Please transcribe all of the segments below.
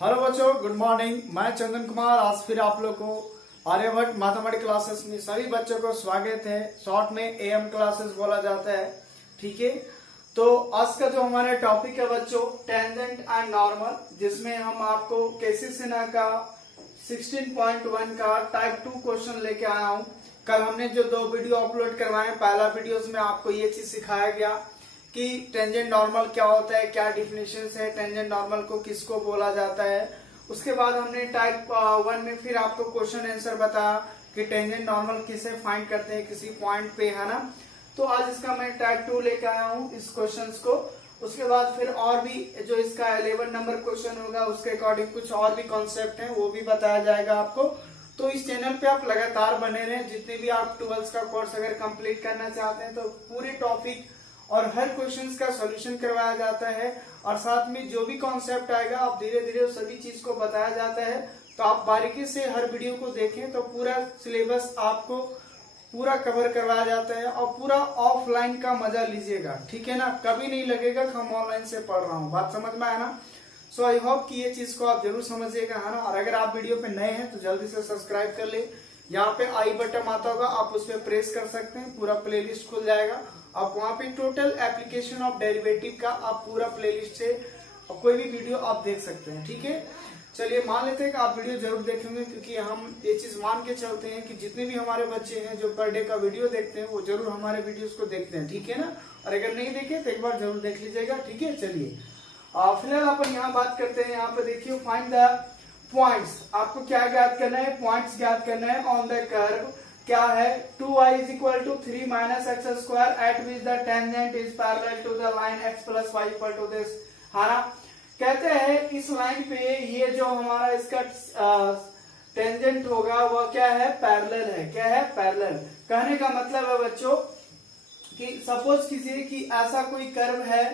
Hello बच्चों, good morning. मैं चंदन कुमार आज फिर आप लोग को आर्यभट्ट मैथमेटिक्स क्लासेस में सभी बच्चों को स्वागत है। शॉर्ट में एएम क्लासेस बोला जाता है, ठीक है। तो आज का जो हमारा टॉपिक है बच्चों, टेंजेंट एंड नॉर्मल, जिसमें हम आपको केसी सिन्हा का 16.1 का टाइप 2 क्वेश्चन लेके आया हूँ। कल हमने जो 2 वीडियो अपलोड करवाए, पहला वीडियो में आपको ये चीज सिखाया गया कि टेंजेंट नॉर्मल क्या होता है, क्या डिफिनेशन है, टेंजेंट नॉर्मल को किसको बोला जाता है। उसके बाद हमने टाइप 1 में फिर आपको क्वेश्चन आंसर बताया कि टेंजेंट नॉर्मल किसे फाइंड करते हैं किसी पॉइंट पे, है ना। तो आज इसका मैं टाइप 2 लेके आया हूँ इस क्वेश्चन को। उसके बाद फिर और भी जो इसका 11 नंबर क्वेश्चन होगा उसके अकॉर्डिंग कुछ और भी कॉन्सेप्ट है वो भी बताया जाएगा आपको। तो इस चैनल पे आप लगातार बने रहें। जितने भी आप 12th का कोर्स अगर कंप्लीट करना चाहते हैं तो पूरे टॉपिक और हर क्वेश्चंस का सॉल्यूशन करवाया जाता है, और साथ में जो भी कॉन्सेप्ट आएगा आप धीरे धीरे सभी चीज को बताया जाता है। तो आप बारीकी से हर वीडियो को देखें तो पूरा सिलेबस आपको पूरा कवर करवाया जाता है, और पूरा ऑफलाइन का मजा लीजिएगा, ठीक है ना। कभी नहीं लगेगा कि हम ऑनलाइन से पढ़ रहा हूँ। बात समझ में आया ना। सो आई होप कि ये चीज को आप जरूर समझिएगा, है ना। और अगर आप वीडियो पे नए हैं तो जल्दी से सब्सक्राइब कर ले। यहाँ पे आई बटन आता होगा, आप उस पर प्रेस कर सकते हैं, पूरा प्लेलिस्ट खुल जाएगा। आप वहाँ पे टोटल एप्लीकेशन ऑफ डेरिवेटिव का आप पूरा प्लेलिस्ट से कोई भी वीडियो आप देख सकते हैं, ठीक है। चलिए मान लेते हैं कि आप वीडियो जरूर देखेंगे, क्योंकि हम ये चीज मान के चलते हैं कि जितने भी हमारे बच्चे हैं जो पर डे का वीडियो देखते हैं वो जरूर हमारे वीडियोस को देखते हैं, ठीक है ना। और अगर नहीं देखे तो एक बार जरूर देख लीजिएगा, ठीक है। चलिए फिलहाल अपन यहाँ बात करते हैं। यहाँ पे देखिए, फाइंड द पॉइंट्स। आपको क्या ज्ञात करना है? पॉइंट्स ज्ञात करना है ऑन द कर्व। क्या है? 2y is equal to 3 minus x square at which the tangent is parallel to the line x plus y equal to this, है ना। कहते हैं इस लाइन पे ये जो हमारा इसका टेंजेंट होगा वह क्या है? पैरेलल है। क्या है? पैरेलल। कहने का मतलब है बच्चों कि सपोज कीजिए कि ऐसा कोई कर्व है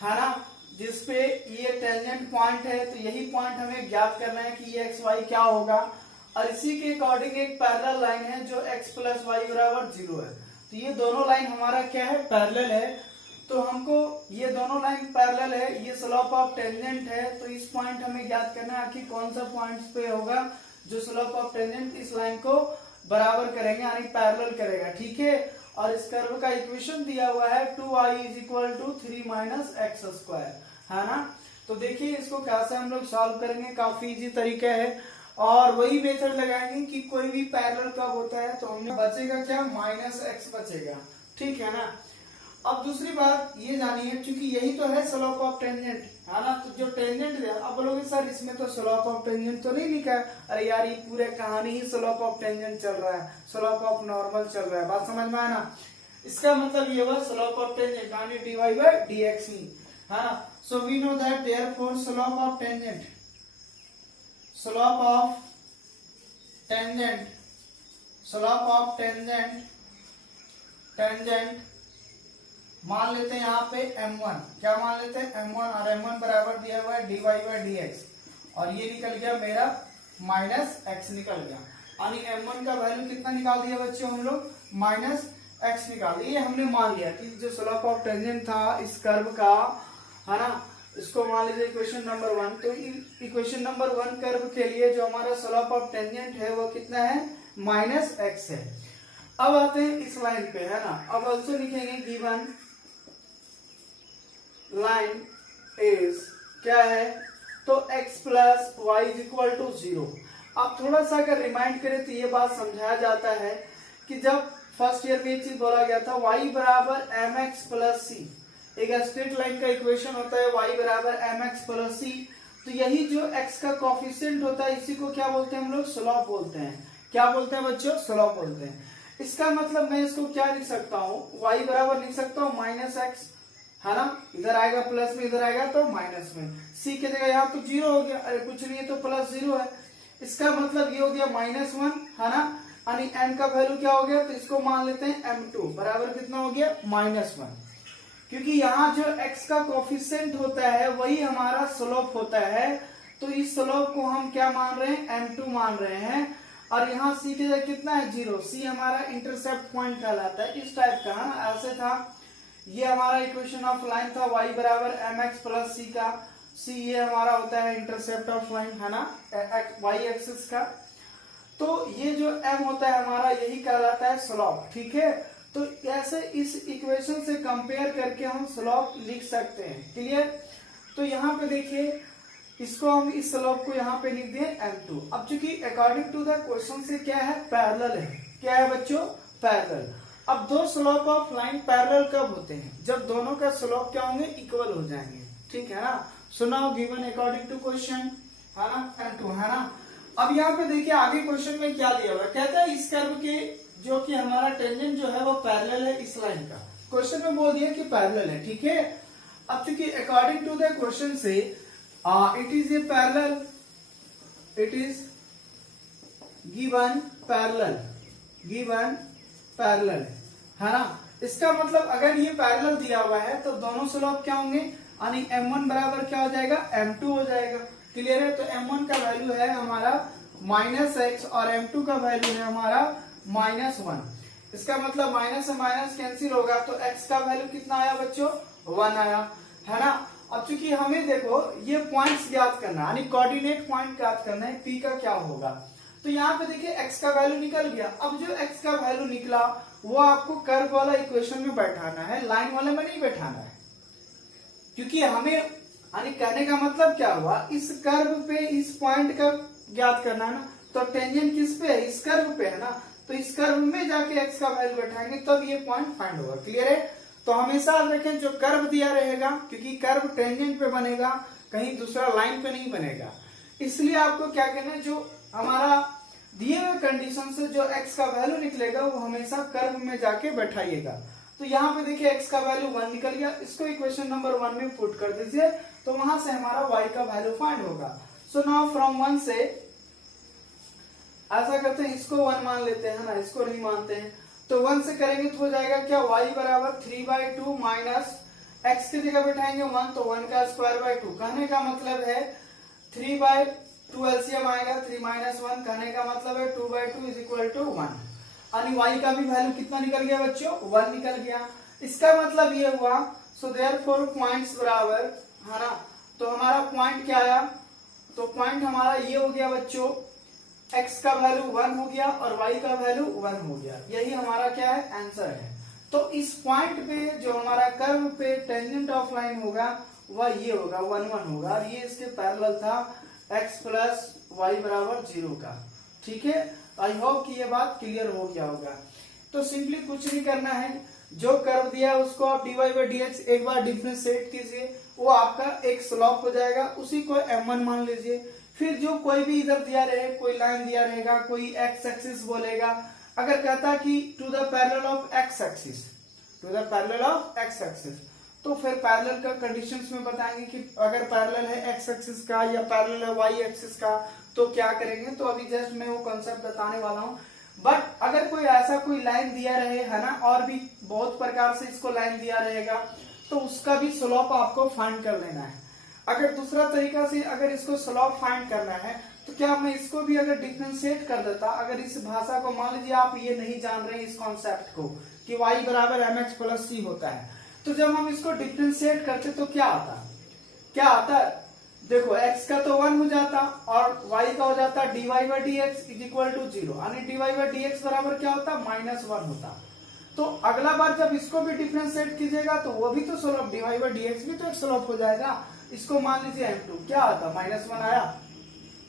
ना, जिसपे ये टेंजेंट पॉइंट है। तो यही पॉइंट हमें ज्ञात करना है कि ये एक्स वाई क्या होगा, और इसी के अकॉर्डिंग एक पैरेलल लाइन है जो x प्लस वाई बराबर 0 है। तो ये दोनों लाइन हमारा क्या है? पैरेलल है। तो हमको ये दोनों लाइन पैरेलल है, ये स्लोप ऑफ टेंजेंट है। तो इस पॉइंट हमें ज्ञात करना है कि कौन सा पॉइंट पे होगा जो स्लोप ऑफ टेंजेंट इस लाइन को बराबर करेंगे, यानी पैरेलल करेगा, ठीक है। और इस कर्व का इक्वेशन दिया हुआ है 2y is equal to 3 minus x square, है ना। तो देखिए इसको कैसे हम लोग सॉल्व करेंगे, काफी इजी तरीका है। और वही मेथड लगाएंगे कि कोई भी पैरेलल कब होता है तो हमने बचेगा क्या? माइनस एक्स बचेगा, ठीक है ना। अब दूसरी बात ये जानिए, क्योंकि यही तो है स्लोप ऑफ टेंजेंट, है ना। तो जो टेंजेंट है, अब बोलोगे सर इसमें तो स्लोप ऑफ टेंजेंट तो नहीं लिखा है। अरे यार ये पूरे कहानी ही स्लोप ऑफ टेंजेंट चल रहा है, स्लोप ऑफ नॉर्मल चल रहा है। बात समझ में आया ना। इसका मतलब ये हुआ स्लोप ऑफ टेंजेंट यानी dy by dx ही, है ना। So we know that therefore slope of tangent, slope of tangent, slope of tangent, tangent मान लेते हैं यहाँ पे m1। क्या मान लेते हैं? m1, और m1 बराबर दिया हुआ है dy by dx, और ये निकल गया मेरा माइनस x निकल गया। यानी m1 का वैल्यू कितना निकाल दिया बच्चों हम लोग? माइनस x निकाल दिया। ये हमने मान लिया कि जो स्लोप ऑफ टेंजेंट था इस कर्व का, है ना, इसको मान लीजिए इक्वेशन नंबर 1। तो इक्वेशन नंबर 1 कर्व के लिए जो हमारा स्लोप ऑफ टेंजेंट है वो कितना है? माइनस एक्स है। अब आते हैं इस लाइन पे, है ना। अब ऑल्सो लिखेंगे गिवन लाइन इज क्या है? तो x plus y is equal to 0। अब थोड़ा सा अगर रिमाइंड करें तो ये बात समझाया जाता है कि जब फर्स्ट ईयर में ये चीज बोला गया था y बराबर mx प्लस सी, एक स्ट्रेट लाइन का इक्वेशन होता है y बराबर mx प्लस सी। तो यही जो x का कोफिशिएंट होता है इसी को क्या बोलते हैं हम लोग? स्लोप बोलते हैं। क्या बोलते हैं बच्चों? स्लोप बोलते हैं। इसका मतलब मैं इसको क्या लिख सकता हूँ? y बराबर लिख सकता हूँ माइनस एक्स, है ना। इधर आएगा प्लस में, इधर आएगा तो माइनस में। c की जगह यहाँ तो 0 हो गया, अरे कुछ नहीं है तो प्लस 0 है। इसका मतलब ये हो गया -1, है ना। यानी m का वैल्यू क्या हो गया? तो इसको मान लेते हैं m2 बराबर कितना हो गया? -1। क्योंकि यहाँ जो x का कोफिशिएंट होता है वही हमारा स्लोप होता है। तो इस स्लोप को हम क्या मान रहे हैं? m2 मान रहे हैं। और यहाँ c की जगह कितना है? 0। c हमारा इंटरसेप्ट पॉइंट कहलाता है। इस टाइप का, है, ऐसे था। ये हमारा इक्वेशन ऑफ लाइन था y बराबर mx प्लस सी का। सी ये हमारा होता है इंटरसेप्ट ऑफ लाइन, है ना, वाई एक्सिस का। तो ये जो m होता है हमारा, यही कहलाता है स्लोप, ठीक है। तो ऐसे इस इक्वेशन से कंपेयर करके हम स्लोप लिख सकते हैं, क्लियर। तो यहाँ पे देखिए, इसको हम इस स्लोप को यहाँ पे लिख दें m2। अब चूंकि अकॉर्डिंग टू द क्वेश्चन से क्या है, पैरेलल है। क्या है बच्चों, पैरेलल। अब दो स्लोप ऑफ लाइन पैरेलल कब होते हैं, जब दोनों का स्लोप क्या होंगे, इक्वल हो जाएंगे, ठीक है ना। So now given according to question, है ना, m2, है ना। अब यहाँ पे देखिए आगे क्वेश्चन में क्या दिया हुआ है, कहता है इस कर्व के जो कि हमारा टेंजेंट जो है वो पैरेलल है इस लाइन का। क्वेश्चन में बोल दिया कि पैरेलल है, ठीक है। अब चूंकि अकॉर्डिंग टू द क्वेश्चन से it is a parallel, it is given parallel, है ना। इसका मतलब अगर ये पैरेलल दिया हुआ है तो दोनों स्लोप क्या होंगे, यानी m1 बराबर क्या हो जाएगा, m2 हो जाएगा, क्लियर है। तो m1 का वैल्यू है हमारा -x और m2 का वैल्यू है हमारा -1। इसका मतलब माइनस से माइनस कैंसिल होगा, तो x का वैल्यू कितना आया बच्चों, 1 आया, है ना। अब चूंकि हमें देखो ये पॉइंट्स ज्ञात करना, यानी कोऑर्डिनेट पॉइंट ज्ञात करना है, p का क्या होगा। तो यहाँ पे देखिए x का वैल्यू निकल गया। अब जो x का वैल्यू निकला वो आपको कर्व वाला इक्वेशन में बैठाना है, लाइन वाले में नहीं बैठाना है, क्योंकि हमें, यानी कहने का मतलब क्या हुआ, इस कर्व पे इस पॉइंट का ज्ञात करना है ना, तो टेंजेंट किस पे है, इस कर्व पे है ना। तो इस कर्व में जाके x का वैल्यू बैठाएंगे तब ये पॉइंट फाइंड होगा, क्लियर है। तो हमेशा रखें जो कर्व दिया रहेगा, क्योंकि कर्व टेंजेंट पे बनेगा, कहीं दूसरा लाइन पे नहीं बनेगा। इसलिए आपको क्या करना है, जो हमारा दिए हुए कंडीशन से जो x का वैल्यू निकलेगा वो हमेशा कर्व में जाके बैठाइएगा। तो यहाँ पे देखिए x का वैल्यू 1 निकल गया, इसको इक्वेशन नंबर 1 में पुट कर दीजिए, तो वहां से हमारा y का वैल्यू फाइंड होगा। सो नाउ फ्रॉम 1 से ऐसा करते हैं, इसको 1 मान लेते हैं ना, इसको नहीं मानते हैं। तो 1 से करेंगे तो हो जाएगा क्या, y बराबर 3/2 माइनस x की जगह बैठाएंगे 1, तो 1 का स्क्वायर बाय 2। कहने का मतलब है 3/2 एलसीएम आएगा, 3 - 1, कहने का मतलब है 2/2 इज इक्वल टू 1। यानी y का भी वैल्यू कितना निकल गया बच्चों, 1 निकल गया। इसका मतलब ये हुआ, सो देयरफॉर पॉइंट्स बराबर, है ना। तो हमारा पॉइंट क्या आया, तो पॉइंट हमारा ये हो गया बच्चों, x का वैल्यू 1 हो गया और y का वैल्यू 1 हो गया। यही हमारा क्या है, आंसर है। तो इस पॉइंट पे जो हमारा कर्व पे टेंजेंट ऑफ लाइन होगा वह ये होगा, 1 1 होगा, और ये इसके पैरेलल था x प्लस y बराबर 0 का, ठीक है। आई होप कि ये बात क्लियर हो गया होगा। तो सिंपली कुछ नहीं करना है, जो कर्व दिया है उसको आप dy by dx एक बार डिफरेंशिएट कीजिए, वो आपका एक स्लोप हो जाएगा, उसी को m1 मान लीजिए। फिर जो कोई भी इधर दिया रहे, कोई लाइन दिया रहेगा, कोई x एक्सिस बोलेगा, अगर कहता कि to the parallel of x axis, to the parallel of x axis, तो फिर पैरेलल का कंडीशंस में बताएंगे कि अगर पैरेलल है x एक्सिस का या पैरेलल है y एक्सिस का तो क्या करेंगे। तो अभी जस्ट मैं वो कॉन्सेप्ट बताने वाला हूँ। बट अगर कोई ऐसा कोई लाइन दिया रहे, है ना, और भी बहुत प्रकार से इसको लाइन दिया रहेगा, तो उसका भी स्लोप आपको फाइंड कर लेना है। अगर दूसरा तरीका से अगर इसको स्लोप फाइंड करना है, तो क्या मैं इसको भी अगर डिफरेंशिएट कर देता, अगर इस भाषा को मान लीजिए आप ये नहीं जान रहे इस कॉन्सेप्ट को कि y बराबर mx प्लस c होता है, तो जब हम इसको डिफरेंशिएट करते तो क्या आता, देखो x का तो 1 हो जाता और y का हो जाता dy by dx is equal to 0, यानी dy by dx बराबर क्या होता, -1 होता। तो अगला बार जब इसको भी डिफरेंशिएट कीजिएगा तो वो भी तो स्लोप, dy by dx भी तो एक स्लोप हो जाएगा। इसको मान लीजिए m2, क्या आता, -1 आया।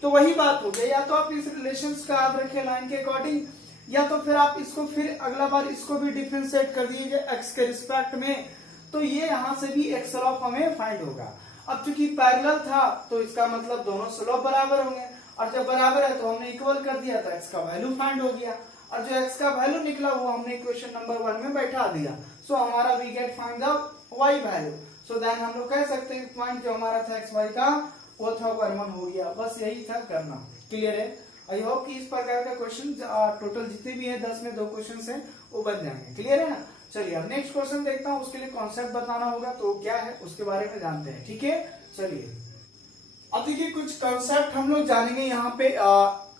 तो वही बात हो गई, या तो आप इस रिलेशंस का याद रखें लाइन के अकॉर्डिंग, या तो फिर आप इसको फिर अगला बार इसको भी डिफरेंशिएट कर दीजिएगा x के रिस्पेक्ट में, तो ये यहाँ से भी एक स्लोप हमें फाइंड होगा। अब चूंकि पैरेलल था तो इसका मतलब दोनों स्लोप बराबर होंगे, और जब बराबर है तो हमने इक्वल कर दिया, तो x का वैल्यू फाइंड हो गया, और जो x का वैल्यू निकला वो हमने इक्वेशन नंबर 1 में बैठा दिया। सो हमारा we get find the y value. So then हम लोग कह सकते हैं पॉइंट जो हमारा था xy का वो था 1 हो गया। बस यही था करना, क्लियर है। आई होप कि इस प्रकार का क्वेश्चन टोटल जितने भी है 10 में 2 क्वेश्चन है वो बन जाएंगे, क्लियर है ना। चलिए अब नेक्स्ट क्वेश्चन देखता हूँ, उसके लिए कॉन्सेप्ट बताना होगा, तो क्या है उसके बारे में जानते हैं, ठीक है। चलिए अब देखिए कुछ कॉन्सेप्ट हम लोग जानेंगे यहाँ पे।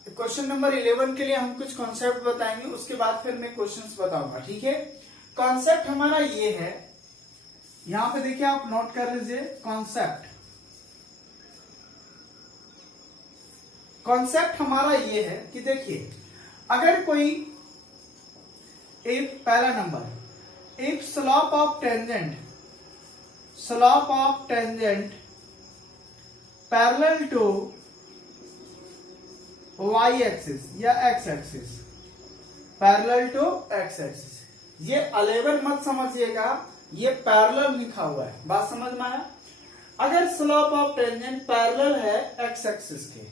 क्वेश्चन नंबर 11 के लिए हम कुछ कॉन्सेप्ट बताएंगे, उसके बाद फिर मैं क्वेश्चंस बताऊंगा, ठीक है। कॉन्सेप्ट हमारा ये है, यहाँ पे देखिए आप नोट कर लीजिए कॉन्सेप्ट। कॉन्सेप्ट हमारा ये है कि देखिए, अगर कोई एक पहला नंबर, एक slope of tangent parallel to y axis या x axis, parallel to x axis, ये 11 मत समझिएगा, ये पैरेलल लिखा हुआ है, बात समझ में आया। अगर स्लोप ऑफ टेंजेंट पैरेलल है x एक्सिस के,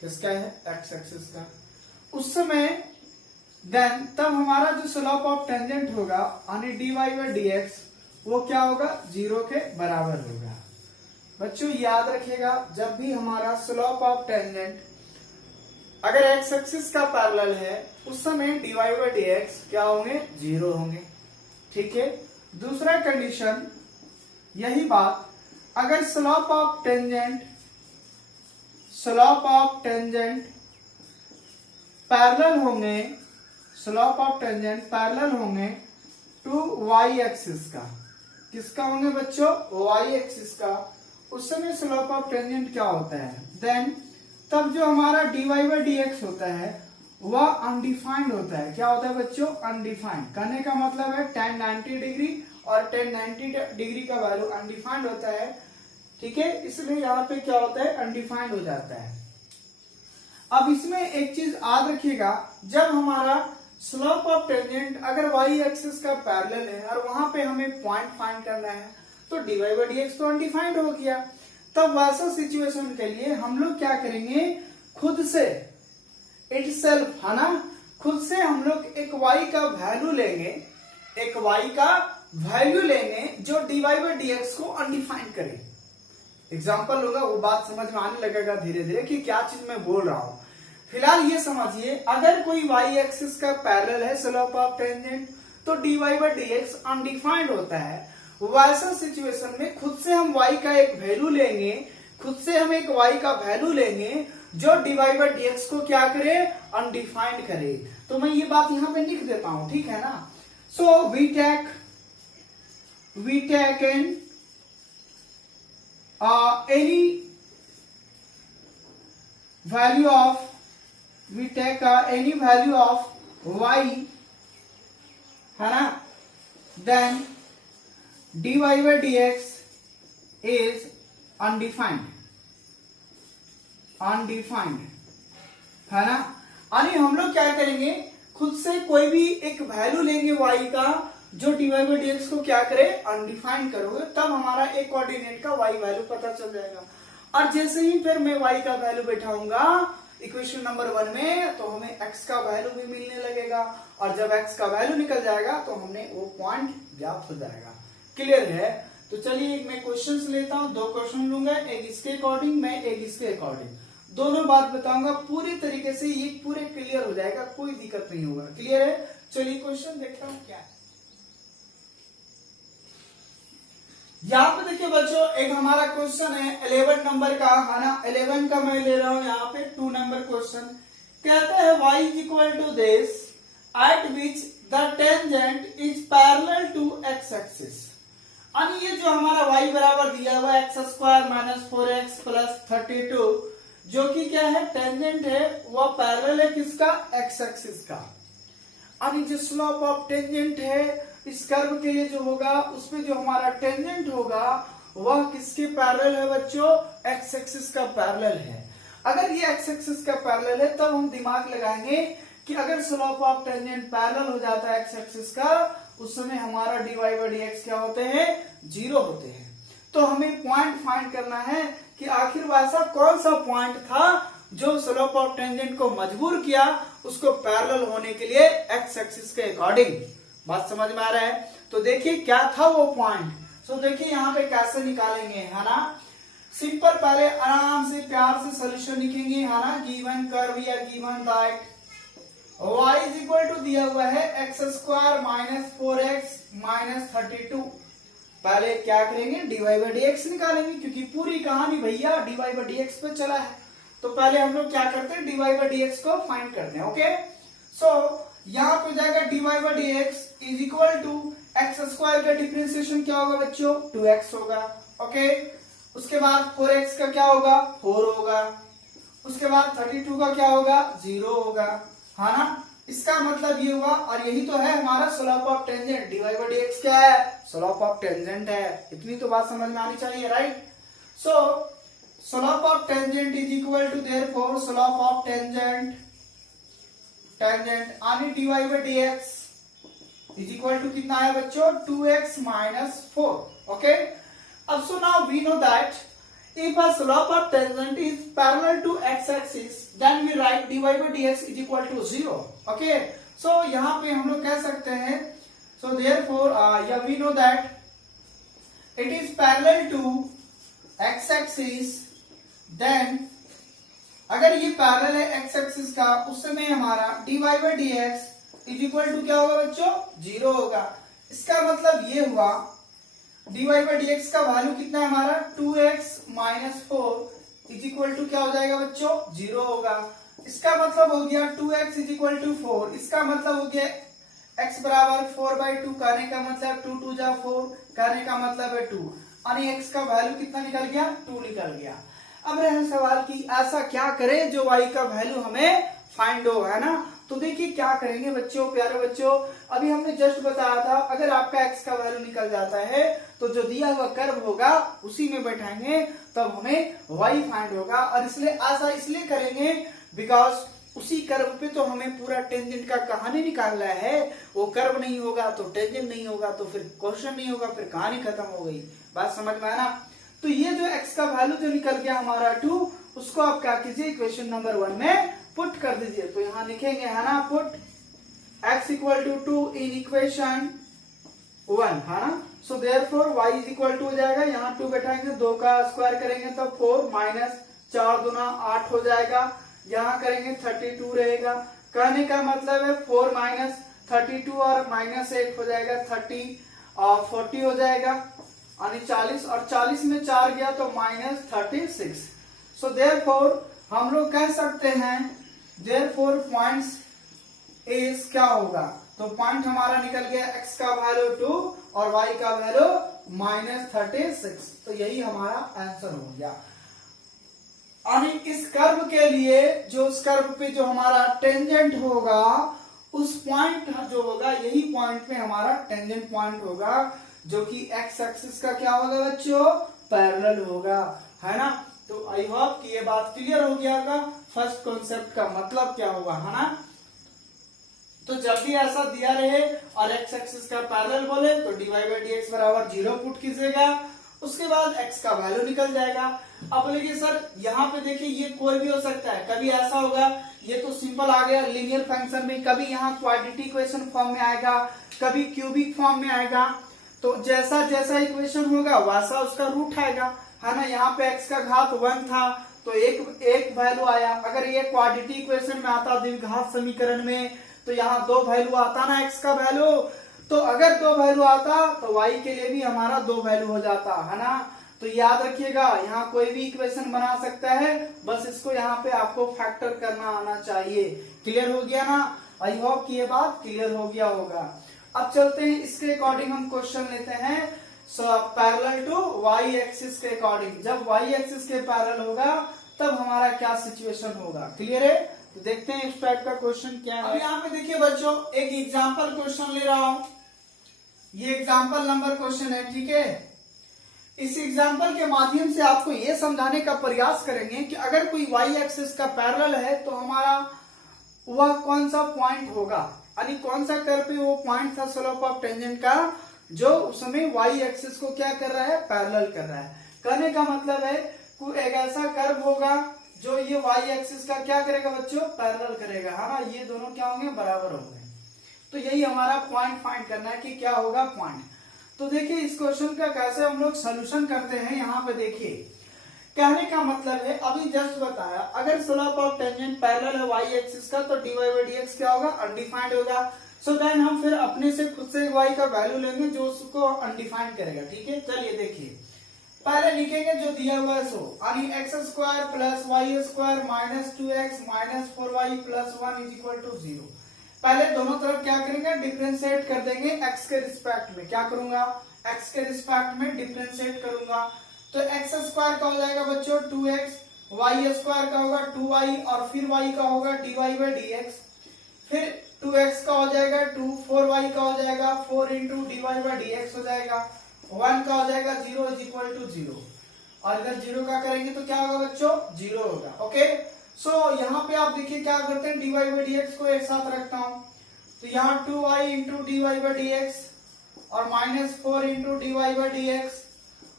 किसका है, x एक्सिस का, उस समय देन तब हमारा जो स्लोप ऑफ टेंजेंट होगा यानी dy बाई dx वो क्या होगा, 0 के बराबर होगा। बच्चों याद रखिएगा, जब भी हमारा स्लोप ऑफ टेंजेंट अगर x एक्सिस का पैरेलल है उस समय dy बाई dx क्या होंगे, 0 होंगे। ठीक है। दूसरा कंडीशन यही बात, अगर स्लोप ऑफ टेंजेंट पैरेलल होंगे, स्लोप ऑफ टेंजेंट पैरेलल होंगे टू y एक्सिस का, किसका होंगे बच्चों, y एक्सिस का, उस समय स्लोप ऑफ टेंजेंट क्या होता है, देन तब जो हमारा dy बाई dx होता है वह अनडिफाइंड होता है। क्या होता है बच्चों, अनडिफाइंड। कहने का मतलब है tan 90 डिग्री और tan 90 डिग्री का वैल्यू अनडिफाइंड होता है। ठीक है, इसलिए यहाँ पे क्या होता है, अनडिफाइंड हो जाता है। अब इसमें एक चीज याद रखिएगा, जब हमारा स्लोप ऑफ टेंजेंट अगर y एक्सिस का पैरेलल है और वहां पे हमें पॉइंट फाइंड करना है तो dy बाई dx तो अनडिफाइंड हो गया। तब वैसा सिचुएशन के लिए हम लोग क्या करेंगे, खुद से इटसेल्फ, है ना, खुद से हम लोग एक y का वैल्यू लेंगे, जो dy बाई dx को अनडिफाइंड करे। एग्जाम्पल होगा, वो बात समझ में आने लगेगा धीरे धीरे कि क्या चीज मैं बोल रहा हूं। फिलहाल ये समझिए, अगर कोई y एक्सिस का पैरेलल है स्लोप ऑफ टेंजेंट तो dy बाई dx अनडिफाइंड होता है। वैसा सिचुएशन में खुद से हम y का एक वैल्यू लेंगे, जो dy बाई dx को क्या करे, अनडिफाइंड करे। तो मैं ये बात यहां पे लिख देता हूं, ठीक है ना। So we take an any value of y, है ना, then dy by dx is undefined, है ना। यानी हम लोग क्या करेंगे, खुद से कोई भी एक वैल्यू लेंगे y का जो dy बाई dx को क्या करे, अनडिफाइंड करोगे, तब हमारा एक कोऑर्डिनेट का y वैल्यू पता चल जाएगा। और जैसे ही फिर मैं y का वैल्यू बैठाऊंगा इक्वेशन नंबर 1 में, तो हमें x का वैल्यू भी मिलने लगेगा, और जब x का वैल्यू निकल जाएगा तो हमने वो पॉइंट ज्ञात हो जाएगा। क्लियर है। तो चलिए मैं क्वेश्चंस लेता हूं, 2 क्वेश्चन लूंगा, एक इसके अकॉर्डिंग, मैं एक इसके अकॉर्डिंग, दोनों बात बताऊंगा पूरी तरीके से, ये पूरे क्लियर हो जाएगा, कोई दिक्कत नहीं होगा। क्लियर है। चलिए क्वेश्चन देखता हूं क्या है। यहाँ पे देखिए बच्चों, एक हमारा क्वेश्चन है 11 नंबर का, है ना, 11 का मैं ले रहा हूं यहाँ पे 2 नंबर क्वेश्चन। कहता है y is equal to this at which the tangent is parallel to x axis। यानी ये जो हमारा y बराबर दिया हुआ x square minus 4x plus 32, जो कि क्या है, टेंजेंट है, वह पैरेलल है किसका, x एक्सिस का। यानी जो स्लोप ऑफ टेंजेंट है इस कर्व के लिए जो होगा, उसमें जो हमारा टेंजेंट होगा वह किसके पैरेलल है बच्चों, x एक्सिस का पैरेलल है। अगर ये x एक्सिस का पैरेलल है तब हम दिमाग लगाएंगे कि अगर स्लोप ऑफ टेंजेंट पैरेलल हो जाता है x एक्सिस का, उस समय हमारा dy बाई dx क्या होते हैं, 0 होते हैं। तो हमें पॉइंट फाइंड करना है कि आखिर वैसा कौन सा पॉइंट था जो स्लोप ऑफ टेंजेंट को मजबूर किया उसको पैरेलल होने के लिए x एक्सिस के अकॉर्डिंग। बात समझ में आ रहा है। तो देखिए क्या था वो पॉइंट। सो देखिए यहाँ पे कैसे निकालेंगे, है ना। सिंपल, पहले आराम से प्यार से सोल्यूशन लिखेंगे, है ना। गिवन कर्व या given that y is equal to दिया हुआ है x square minus 4x minus 32। पहले क्या करेंगे, dy बाई dx निकालेंगे, क्योंकि पूरी कहानी भैया dy बाई dx पे चला है। तो पहले हम लोग क्या करते हैं, dy बाई dx को फाइंड करते हैं। ओके, सो यहाँ पे जाएगा dy by dx is equal to x square का डिफरेंशिएशन क्या होगा बच्चों, 2x होगा। ओके, उसके बाद 4x का क्या होगा, 4 होगा। उसके बाद 32 का क्या होगा 0 होगा, है ना। इसका मतलब ये हुआ, और यही तो है हमारा slope of tangent. dy by dx क्या है, स्लोप ऑफ टेंजेंट है। इतनी तो बात समझ में आनी चाहिए, right. So slope of tangent is equal to therefore slope of tangent यानी dy by dx is equal to कितना है बच्चों 2x माइनस 4। ओके, अब so now we know that if a slope of tangent is parallel to x-axis then we write dy by dx is equal to 0. okay, so यहाँ पे हम लोग कह सकते हैं so therefore yeah we know that it is parallel to x-axis then अगर ये parallel है x-axis का उस समय हमारा dy by dx is equal to क्या होगा बच्चों 0 होगा। इसका मतलब ये हुआ dy बाई dx का वैल्यू कितना है हमारा 2x minus 4 is equal to क्या हो जाएगा बच्चों 0 होगा। इसका मतलब हो गया 2x इज इक्वल टू 4, इसका मतलब हो गया x बराबर 4/2, करने का मतलब 2 2 जा 4, करने का मतलब है 2, यानी x का वैल्यू कितना निकल गया 2 निकल गया। अब रहा सवाल कि ऐसा क्या करें जो y का वैल्यू हमें फाइंड हो, है ना। तो देखिए क्या करेंगे बच्चों, प्यारे बच्चों, अभी हमने जस्ट बताया था अगर आपका x का वैल्यू निकल जाता है तो जो दिया हुआ कर्व होगा उसी में बैठाएंगे तब हमें y फाइंड होगा। और इसलिए ऐसा इसलिए करेंगे बिकॉज उसी कर्व पे तो हमें पूरा टेंजेंट का कहानी निकालना है। वो कर्व नहीं होगा तो टेंजेंट नहीं होगा तो फिर क्वेश्चन नहीं होगा, फिर कहानी खत्म हो गई। बात समझ में आना। तो ये जो x का वैल्यू जो निकल गया हमारा 2, उसको आप क्या कीजिए इक्वेशन नंबर 1 में पुट कर दीजिए। तो यहां लिखेंगे है ना put x equal to 2 in equation 1, है ना। So therefore y is equal to हो जाएगा, यहाँ 2 बैठाएंगे, 2 का स्क्वायर करेंगे तो 4 माइनस 4 दूना 8 हो जाएगा, यहाँ करेंगे 32 रहेगा। कहने का मतलब है 4 माइनस 32 और माइनस 8 हो जाएगा 30 और 40 हो जाएगा, यानी 40, और 40 में 4 गया तो माइनस 36। सो देयरफॉर हम लोग कह सकते हैं देयरफॉर पॉइंट्स इज क्या होगा, तो पॉइंट हमारा निकल गया x का वैल्यू 2 और y का वैल्यू माइनस 36। तो यही हमारा आंसर हो गया। और इस कर्व के लिए जो उस कर्व पे जो हमारा टेंजेंट होगा उस पॉइंट जो होगा यही पॉइंट पे हमारा टेंजेंट पॉइंट होगा जो कि x एक्सिस का क्या होगा बच्चों पैरेलल होगा, है ना। तो आई होप कि ये बात क्लियर हो गया होगा फर्स्ट कॉन्सेप्ट का मतलब क्या होगा, है ना। तो जब भी ऐसा दिया रहे और x एक्सिस का पैरेलल बोले तो dy बाई dx बराबर 0 पुट कीजिएगा, उसके बाद x का वैल्यू निकल जाएगा। अब बोलेंगे सर यहाँ पे देखिए ये कोई भी हो सकता है, कभी ऐसा होगा ये तो सिंपल आ गया लीनियर फंक्शन में, कभी यहाँ क्वाड्रेटिक इक्वेशन फॉर्म में आएगा, कभी क्यूबिक फॉर्म में आएगा। तो जैसा जैसा इक्वेशन होगा वैसा उसका रूट आएगा, है ना। यहाँ पे x का घात 1 था तो एक वैल्यू आया। अगर ये क्वाड्रेटिक इक्वेशन में आता द्विघात समीकरण में तो यहाँ 2 वैल्यू आता ना x का वैल्यू, तो अगर 2 वैल्यू आता तो y के लिए भी हमारा 2 वैल्यू हो जाता, है ना। तो याद रखिएगा यहाँ कोई भी इक्वेशन बना सकता है, बस इसको यहाँ पे आपको फैक्टर करना आना चाहिए। क्लियर हो गया ना, आई होप कि ये बात क्लियर हो गया होगा। अब चलते हैं इसके अकॉर्डिंग हम क्वेश्चन लेते हैं। पैरेलल टू y एक्सिस के अकॉर्डिंग, जब y एक्सिस के पैरेलल होगा तब हमारा क्या सिचुएशन होगा, क्लियर है। तो देखते हैं इस टाइप का क्वेश्चन क्या है। अब यहाँ पे देखिए बच्चों एक एग्जांपल क्वेश्चन ले रहा हूं, ये एग्जांपल नंबर क्वेश्चन है, ठीक है। इस एग्जांपल के माध्यम से आपको ये समझाने का प्रयास करेंगे कि अगर कोई y एक्सिस का पैरेलल है तो हमारा वह कौन सा पॉइंट होगा, यानी कौन सा कर्व पे वो पॉइंट था स्लोप ऑफ टेंजेंट का जो उस समय y एक्सिस को क्या कर रहा है पैरेलल कर रहा है। कहने का मतलब है कोई एक ऐसा कर्व होगा जो ये y एक्सिस का क्या करेगा बच्चों पैरेलल करेगा, है ना। ये दोनों क्या होंगे बराबर होंगे। तो यही हमारा पॉइंट फाइंड करना है कि क्या होगा पॉइंट। तो देखिए इस क्वेश्चन का कैसे हम लोग सोल्यूशन करते हैं। यहाँ पे देखिए कहने का मतलब है अभी जस्ट बताया अगर स्लोप ऑफ टेंजेंट पैरेलल है y एक्सिस का तो dy बाई dx क्या होगा अनडिफाइंड होगा। सो देन हम फिर अपने से खुद से y का वैल्यू लेंगे जो उसको अनडिफाइंड करेगा, ठीक है। चलिए देखिए पहले लिखेंगे जो दिया हुआ है सो यानी x square plus y square minus 2x minus 4y plus 1 is equal to 0। पहले दोनों तरफ क्या करेंगे डिफरेंशिएट कर देंगे x के रिस्पेक्ट में, क्या करूंगा x के रिस्पेक्ट में डिफरेंशिएट करूंगा। तो एक्स स्क्वायर का हो जाएगा बच्चों 2x वाई स्क्वायर का होगा 2y और फिर y का होगा dy बाई डी एक्स, फिर 2x का हो जाएगा 2, 4y का हो जाएगा 4 into d y by d x हो जाएगा, 1 का हो जाएगा 0 इज इक्वल टू 0, और इधर 0 का करेंगे तो क्या होगा बच्चों 0 होगा। ओके, सो यहाँ पे आप देखिए क्या करते हैं, d y by d x को एक साथ रखता हूँ, तो यहाँ 2y into d y by d x और -4 into d y by d x,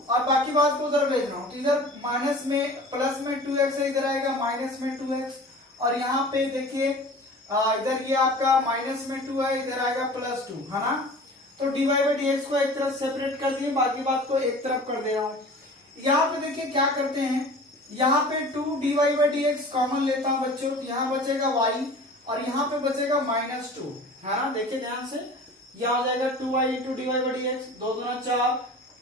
और बाकी बात को उधर भेज रहा हूँ, तो इधर माइनस में प्लस में 2x है, इधर आएगा माइनस में 2x, और यहाँ पे देखिए इधर ये आपका माइनस में 2 है, इधर आएगा +2, है ना। तो d y by d x को एक तरफ सेपरेट कर दिए, बाकी बात को एक तरफ कर दे रहा हूँ। यहाँ पे देखिए क्या करते हैं, यहाँ पे 2 d y by d x common लेता हूँ बच्चों, तो यहाँ बचेगा y और यहाँ पे बचेगा -2, है ना। देखिए ध्यान से, यहाँ हो जाएगा 2y into d y by d x, 2 दूना 4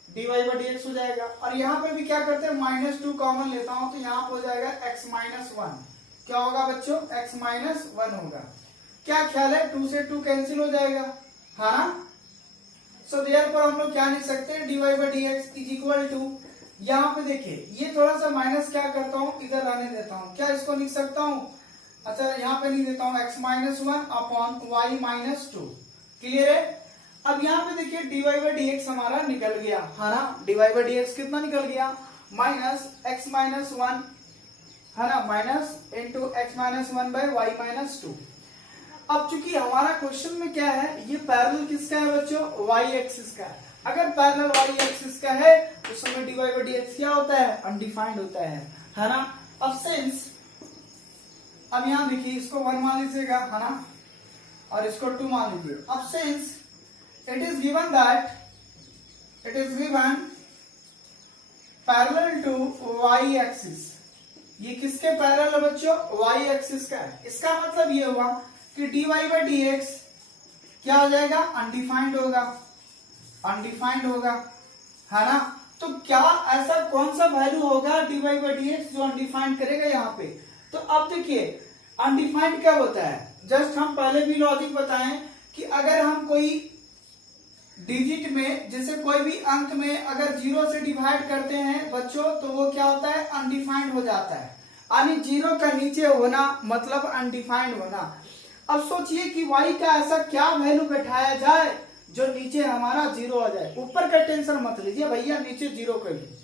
d y by d x हो जाएगा, और यहाँ पे भी क्या करते हैं -2 कॉमन लेता हूँ, तो यहाँ पे हो जाएगा x-1, क्या होगा बच्चों x-1 होगा। क्या ख्याल है, 2 से 2 कैंसिल हो जाएगा, है ना। सो देयरफॉर हम लोग क्या लिख सकते हैं, d y by d x is equal to, यहाँ पे देखिए ये थोड़ा सा माइनस क्या करता हूँ, इधर आने देता हूँ, क्या इसको लिख सकता हूँ, अच्छा यहाँ पे नहीं देता हूँ, x-1 अपॉन y-2, क्लियर है। अब यहाँ पे देखिए d y by d x हमारा निकल गया, है ना, d y by d x कितना निकल गया, -x-1, है ना, minus into x-1 by y-2। अब चूंकि हमारा क्वेश्चन में क्या है, ये पैरेलल किसका है बच्चों, y एक्सिस का है। अगर पैरेलल y एक्सिस का है तो समय d y by d x क्या होता है, अनडिफाइंड होता है ना। अब सिंस, अब यहाँ देखिए इसको 1 मान लीजिएगा, है ना, और इसको 2 मान लीजिए। अब since it is given that it is given parallel to y axis, ये किसके पैरेलल है बच्चों, y एक्सिस का है। इसका मतलब ये हुआ कि dy बाई डी एक्स क्या हो जाएगा, अनडिफाइंड होगा, अनडिफाइंड होगा, है ना। तो क्या ऐसा कौन सा वैल्यू होगा dy बाई डी एक्स जो अनडिफाइंड करेगा यहाँ पे। तो अब देखिए अनडिफाइंड क्या होता है, जस्ट हम पहले भी लॉजिक बताएं कि अगर हम कोई डिजिट में, जैसे कोई भी अंक में अगर 0 से डिवाइड करते हैं बच्चों, तो वो क्या होता है, अनडिफाइंड हो जाता है, यानी 0 का नीचे होना मतलब अनडिफाइंड होना। अब सोचिए कि y का ऐसा क्या वैल्यू बैठाया जाए जो नीचे हमारा 0 आ जाए। ऊपर का टेंशन मत लीजिए भैया, नीचे 0 कर लीजिए,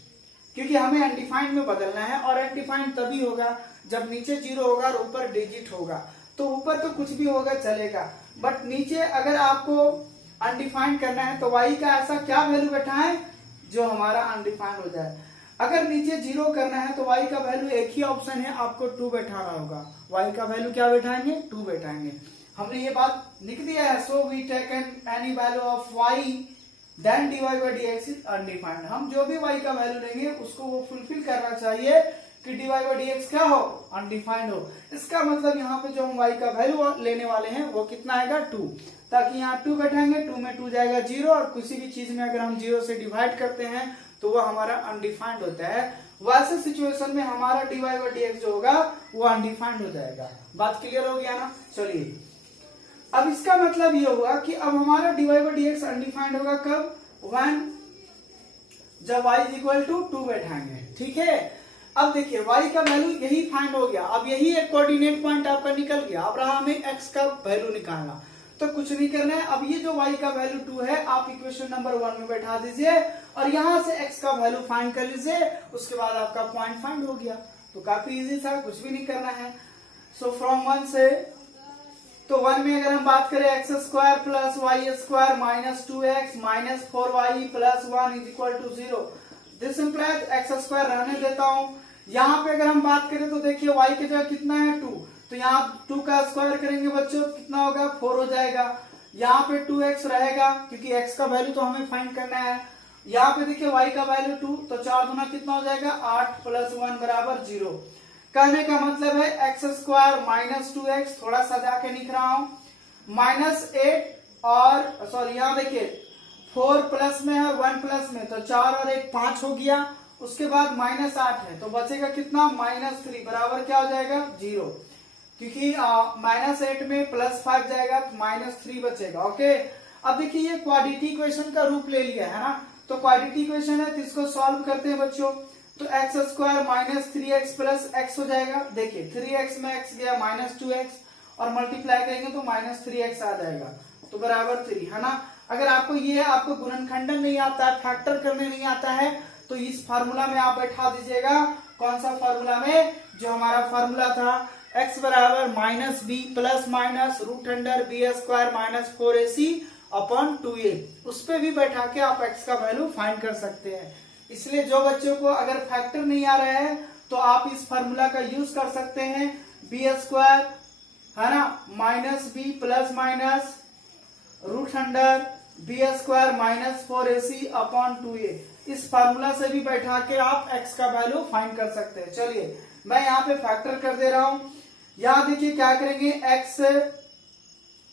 क्योंकि हमें अनडिफाइंड में बदलना है, और अनडिफाइंड तभी होगा जब नीचे 0 होगा और ऊपर डिजिट होगा। तो ऊपर तो कुछ भी होगा चलेगा, बट नीचे अगर आपको अनडिफाइंड करना है तो y का ऐसा क्या वैल्यू बैठाएं जो हमारा अनडिफाइंड हो जाए। अगर नीचे 0 करना है तो y का वैल्यू एक ही ऑप्शन है, आपको 2 बैठाना होगा। y का वैल्यू क्या बैठाएंगे, 2 बैठाएंगे। हमने ये बात लिख दिया है, so we taken any value of y then dy by d x is undefined. हम जो भी y का वैल्यू लेंगे उसको वो फुलफिल करना चाहिए कि dy बाई डी एक्स क्या हो, अनडिफाइंड हो। इसका मतलब यहाँ पे जो हम y का वैल्यू लेने वाले हैं वो कितना आएगा, 2, ताकि यहाँ 2 बैठाएंगे, 2 में 2 जाएगा 0, और किसी भी चीज में अगर हम 0 से डिवाइड करते हैं तो वो हमारा अनडिफाइंड होता है। वैसे सिचुएशन में हमारा dy बाई डी एक्स जो होगा वो अनडिफाइंड हो जाएगा। बात क्लियर हो गया ना। चलिए अब इसका मतलब ये हुआ कि अब हमारा dy by d x undefined होगा कब, 1 जब y इज इक्वल टू 2 बैठाएंगे, ठीक है। अब देखिए y का वैल्यू यही फाइंड हो गया, अब यही एक कोऑर्डिनेट पॉइंट आपका निकल गया। अब रहा हमें x का वैल्यू निकालना, तो कुछ नहीं करना है। अब ये जो y का वैल्यू 2 है आप इक्वेशन नंबर 1 में बैठा दीजिए, और यहां से x का वैल्यू फाइंड कर लीजिए, उसके बाद आपका पॉइंट फाइंड हो गया। तो काफी इजी था, कुछ भी नहीं करना है। सो फ्रॉम 1 से, तो 1 में अगर हम बात करें x square plus y square minus 2x minus 4y plus 1 is equal to 0, this implies x square रहने देता हूं। यहाँ पे अगर हम बात करें तो देखिए y की जगह कितना है, 2, तो यहाँ 2 का स्क्वायर करेंगे बच्चों, कितना होगा, 4 हो जाएगा। यहाँ पे 2x रहेगा क्योंकि x का वैल्यू तो हमें फाइंड करना है। यहाँ पे देखिए y का वैल्यू 2, तो 4 गुना कितना हो जाएगा, 8 प्लस 1 बराबर 0। कहने का मतलब है एक्स स्क्वायर माइनस 2x, थोड़ा सजा के लिख रहा हूं, -8 और सॉरी यहाँ देखिए 4 प्लस में है 1 प्लस में, तो 4 और 1 5 हो गया। उसके बाद -8 है तो बचेगा कितना, -3 बराबर क्या हो जाएगा, 0, क्योंकि -8 में +5 जाएगा तो -3 बचेगा। ओके, अब देखिए ये क्वाड्रेटिक इक्वेशन का रूप ले लिया है ना, तो क्वाड्रेटिक इक्वेशन है तो इसको सॉल्व करते हैं बच्चों। तो x square minus 3x plus x हो जाएगा। देखिए 3x में x गया माइनस 2x और मल्टीप्लाई करेंगे तो माइनस 3x आ जाएगा, तो बराबर 3 है ना। अगर आपको ये है, आपको गुणनखंडन नहीं आता है, फैक्टर करने नहीं आता है, तो इस फार्मूला में आप बैठा दीजिएगा। कौन सा फार्मूला में? जो हमारा फार्मूला था x बराबर minus b plus minus root under b square minus 4ac upon 2a, उस पे भी बैठा के आप x का वैल्यू फाइंड कर सकते हैं। इसलिए जो बच्चों को अगर फैक्टर नहीं आ रहा है तो आप इस फार्मूला का यूज कर सकते हैं, बी स्क्वायर है ना minus b plus minus root under b square minus 4ac upon 2a। इस फार्मूला से भी बैठा के आप x का वैल्यू फाइंड कर सकते हैं। चलिए मैं यहाँ पे फैक्टर कर दे रहा हूं। यहाँ देखिए क्या करेंगे, x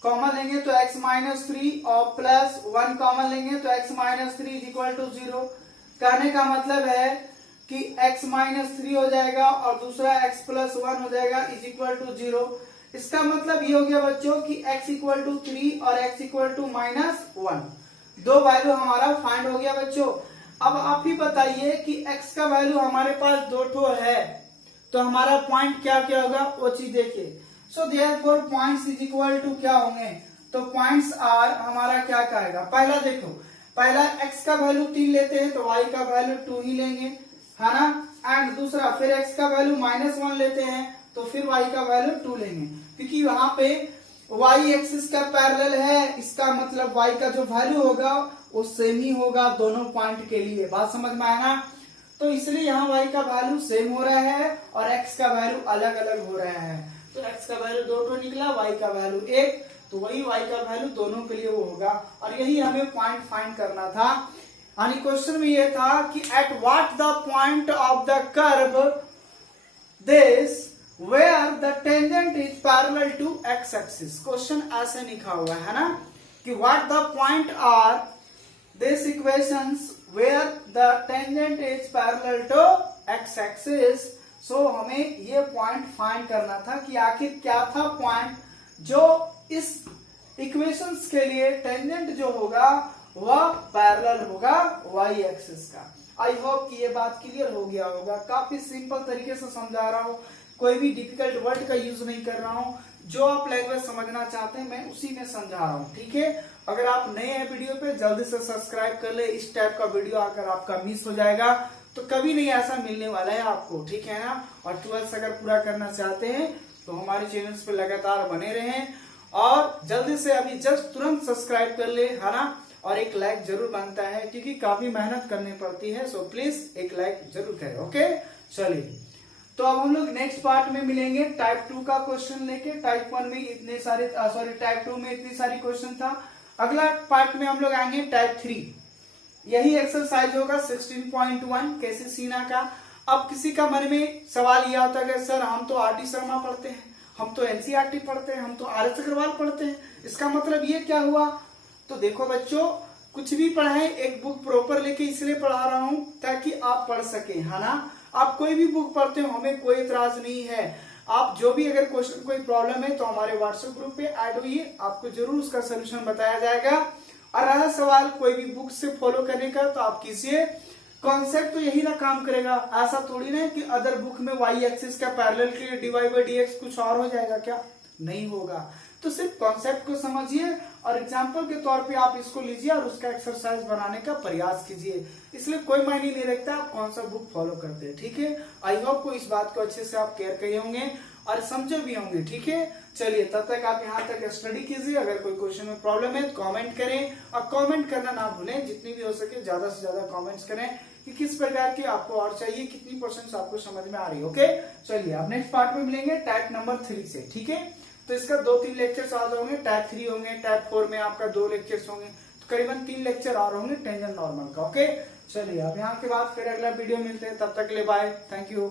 कॉमन लेंगे तो x माइनस 3 और प्लस 1 कॉमन लेंगे तो x minus 3 is equal to 0। कहने का मतलब है कि x माइनस 3 हो जाएगा और दूसरा x प्लस 1 हो जाएगा इज इक्वल टू 0। इसका मतलब ये हो गया बच्चों कि x इक्वल टू 3 और x इक्वल टू माइनस 1, दो वैल्यू हमारा फाइंड हो गया बच्चों। अब आप ही बताइए कि x का वैल्यू हमारे पास दो ठो है, तो हमारा पॉइंट क्या क्या होगा वो चीज देखिए। So therefore points is equal to क्या होंगे, तो पॉइंट्स आर हमारा क्या कहेगा। पहला देखो, पहला x का वैल्यू 3 लेते हैं तो y का वैल्यू 2 ही लेंगे है ना। एंड दूसरा फिर x का वैल्यू माइनस 1 लेते हैं तो फिर y का वैल्यू 2 लेंगे, क्योंकि वहां पे y एक्सिस का पैरेलल है, इसका मतलब y का जो वैल्यू होगा वो सेम ही होगा दोनों पॉइंट के लिए। बात समझ में आया ना। तो इसलिए यहाँ y का वैल्यू सेम हो रहा है और x का वैल्यू अलग अलग हो रहा है। तो x का वैल्यू 2 निकला, y का वैल्यू 1, तो वही y का वैल्यू दोनों के लिए वो होगा। और यही हमें पॉइंट फाइंड करना था। यानी क्वेश्चन में ये था कि at what the point of the curve this where the tangent is parallel to x axis. Question ऐसे लिखा हुआ है ना कि what the point are this equations where the tangent is parallel to x axis। सो हमें ये point find करना था कि आखिर क्या था पॉइंट जो इस इक्वेशंस के लिए टेंजेंट जो होगा वह पैरेलल होगा y एक्सिस का। आई होप कि ये बात क्लियर हो गया होगा। काफी सिंपल तरीके से समझा रहा हूँ, कोई भी डिफिकल्ट वर्ड का यूज नहीं कर रहा हूँ। जो आप लैंग्वेज समझना चाहते हैं मैं उसी में समझा रहा हूँ, ठीक है। अगर आप नए हैं वीडियो पे जल्दी से सब्सक्राइब कर ले। इस टाइप का वीडियो अगर आपका मिस हो जाएगा तो कभी नहीं ऐसा मिलने वाला है आपको, ठीक है ना। और 12th अगर पूरा करना चाहते हैं तो हमारे चैनल्स पे लगातार बने रहें और जल्दी से अभी जस्ट तुरंत सब्सक्राइब कर ले, है ना। और एक लाइक जरूर बनता है क्योंकि काफी मेहनत करनी पड़ती है। सो प्लीज एक लाइक जरूर करें, ओके। चलिए तो अब हम लोग नेक्स्ट पार्ट में मिलेंगे टाइप 2 का क्वेश्चन लेके। टाइप 1 में इतने सारे टाइप 2 में इतनी सारी क्वेश्चन था। अगला पार्ट में हम लोग आएंगे टाइप 3। यही एक्सरसाइज होगा 16.1 केसी सीना का। अब किसी का मन में सवाल यह आता है कि सर हम तो आर डी शर्मा पढ़ते हैं, हम तो एनसीईआरटी पढ़ते हैं, हम तो आर एस अग्रवाल पढ़ते हैं, इसका मतलब ये क्या हुआ। तो देखो बच्चों, कुछ भी पढ़ाएं एक बुक प्रॉपर लेके इसलिए पढ़ा रहा हूं ताकि आप पढ़ सके, है ना। आप कोई भी बुक पढ़ते हो हमें कोई इतराज नहीं है। आप जो भी अगर क्वेश्चन कोई प्रॉब्लम है तो हमारे व्हाट्सएप ग्रुप पे ऐड होइए, आपको जरूर उसका सोल्यूशन बताया जाएगा। और रहा सवाल कोई भी बुक से फॉलो करने का तो आप कीजिए, कॉन्सेप्ट तो यही ना काम करेगा। ऐसा थोड़ी ना कि अदर बुक में वाई एक्सिस का पैरेलल के लिए dy बाई dx कुछ और हो जाएगा, क्या नहीं होगा। तो सिर्फ कॉन्सेप्ट को समझिए और एग्जाम्पल के तौर पे आप इसको लीजिए और उसका एक्सरसाइज बनाने का प्रयास कीजिए। इसलिए कोई मायने नहीं रखता आप कौन सा बुक फॉलो करते हैं, ठीक है। आई होप को इस बात को अच्छे से आप केयर किए होंगे और समझे भी होंगे, ठीक है। चलिए तब तक आप यहाँ तक स्टडी कीजिए। अगर कोई क्वेश्चन में प्रॉब्लम है तो कमेंट करें और कमेंट करना ना भूलें। जितनी भी हो सके ज्यादा से ज्यादा कमेंट्स करें कि किस प्रकार की आपको और चाहिए, कितनी परसेंट आपको समझ में आ रही है, ओके। चलिए अब नेक्स्ट पार्ट में मिलेंगे टाइप नंबर 3 से, ठीक है। तो इसका 2-3 लेक्चर्स आ जाओगे। टाइप 3 होंगे, टाइप 4 में आपका 2 लेक्चर्स होंगे, तो करीबन 3 लेक्चर और होंगे टेंजेंट नॉर्मल का, ओके। चलिए अब यहाँ के बाद फिर अगला वीडियो मिलते हैं, तब तक के लिए बाय, थैंक यू।